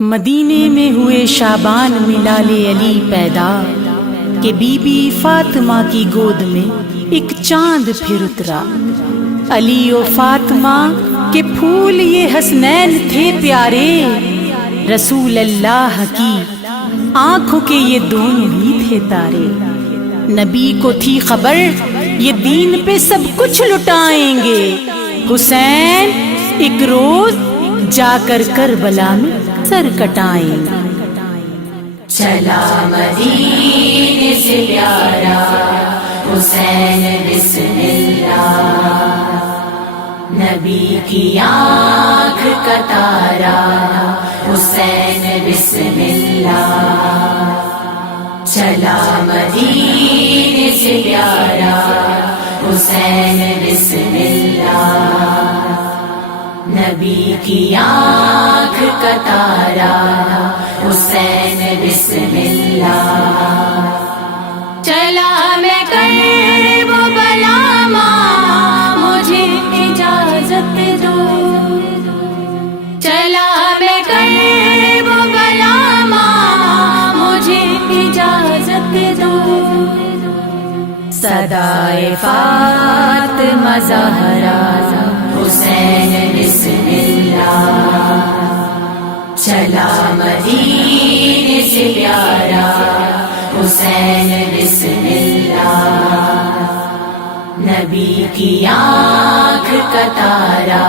مدینے میں ہوئے شعبان میں لال علی پیدا کہ بی بی فاطمہ کی گود میں ایک چاند پھر اترا۔ علی و فاطمہ کے پھول یہ حسنین تھے پیارے، رسول اللہ کی آنکھوں کے یہ دونوں ہی تھے تارے۔ نبی کو تھی خبر یہ دین پہ سب کچھ لٹائیں گے، حسین ایک روز جا کر کربلا میں سر کٹائیں گے۔ چلا مدینے سے پیارا حسین بسم اللہ، نبی کی آنکھ کا تارا حسین بسم اللہ۔ چلا مدینے سے پیارا حسین بسم اللہ، نبی کی آنکھ کا تارا حسین بسم اللہ۔ چلا میں کربلا ماں مجھے اجازت دو، چلا میں کربلا ماں مجھے اجازت دو۔ صدائے فاطمہ زہرا حسین بسم اللہ، چلا مدینے سے پیارا حسین بسم اللہ، نبی کی آنکھ کا تارا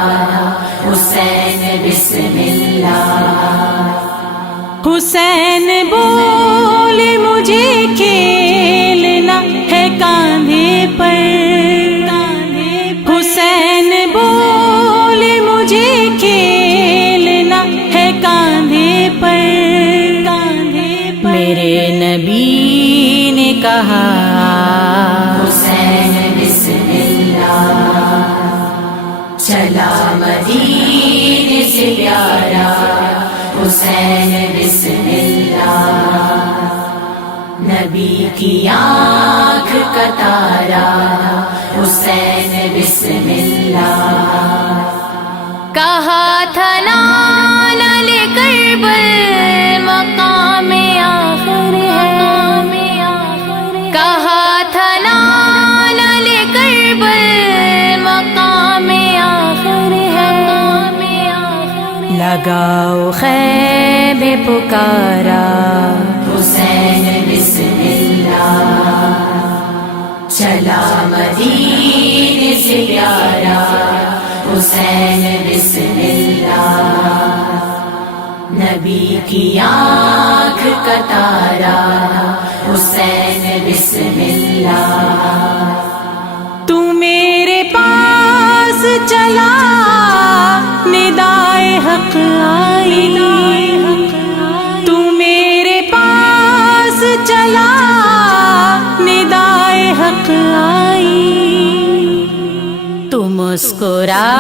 حسین بسم اللہ۔ حسین بولے مجھے کھیلنا ہے کاندھے پر، حسین بولے مجھے کھیلنا ہے کاندھے پر۔ میرے نبی نے کہا حسین بسم اللہ، چلا مدینے سے پیارا حسین بسم اللہ، نبی کی آنکھ کا تارا حسین بسم اللہ۔ کہا تھا نال کربل مقام آخر ہے، کہا تھا نال کربل مقام آخر ہے۔ لگاؤ خیب پکارا حسین بسم اللہ، چلا مدینے سے پیارا حسین بسم اللہ، نبی کی آنکھ کا تارا حسین بسم اللہ۔ تو میرے پاس چلا ندائے حق آئی، تو میرے پاس چلا ندائے حق آئی، تو مسکرا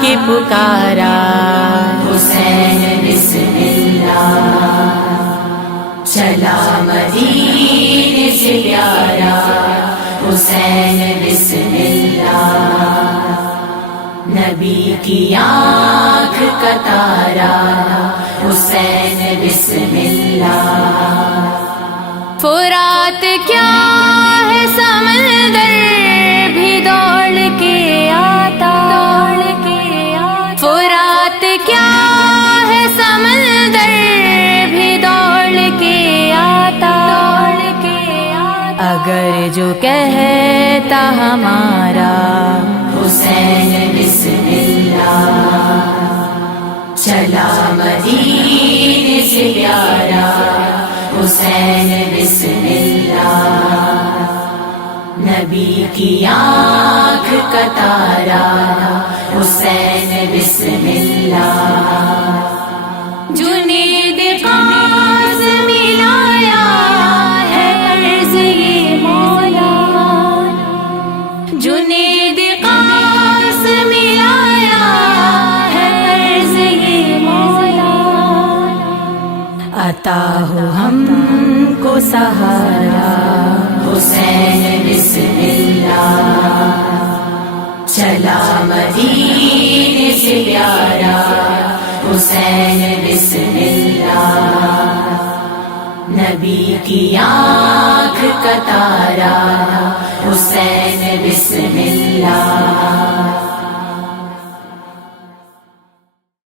کے پکارا حسین بسم اللہ، چلا مدینے سے پیارا حسین بسم اللہ، نبی کی آنکھ کا تارا حسین بسم اللہ۔ فرات کیا ہے سمندر بھی دوڑ کے آتا، فرات کیا ہے سمندر بھی دوڑ کے آتا، اگر جو کہتا ہمارا حسین بسم اللہ، چلا مدینے سے پیارا حسین بسم اللہ، نبی کی آنکھ کا تارا حسین بسم اللہ۔ جنید قاسمی لایا ہے عرض یہ مولا، جنید قاسمی لایا ہے عرض یہ مولا، عطا ہو ہم کو سہارا حسین بسم اللہ، چلا مدینے سے پیارا حسین بسم اللہ، نبی کی آنکھ کا تارا حسین بسم اللہ،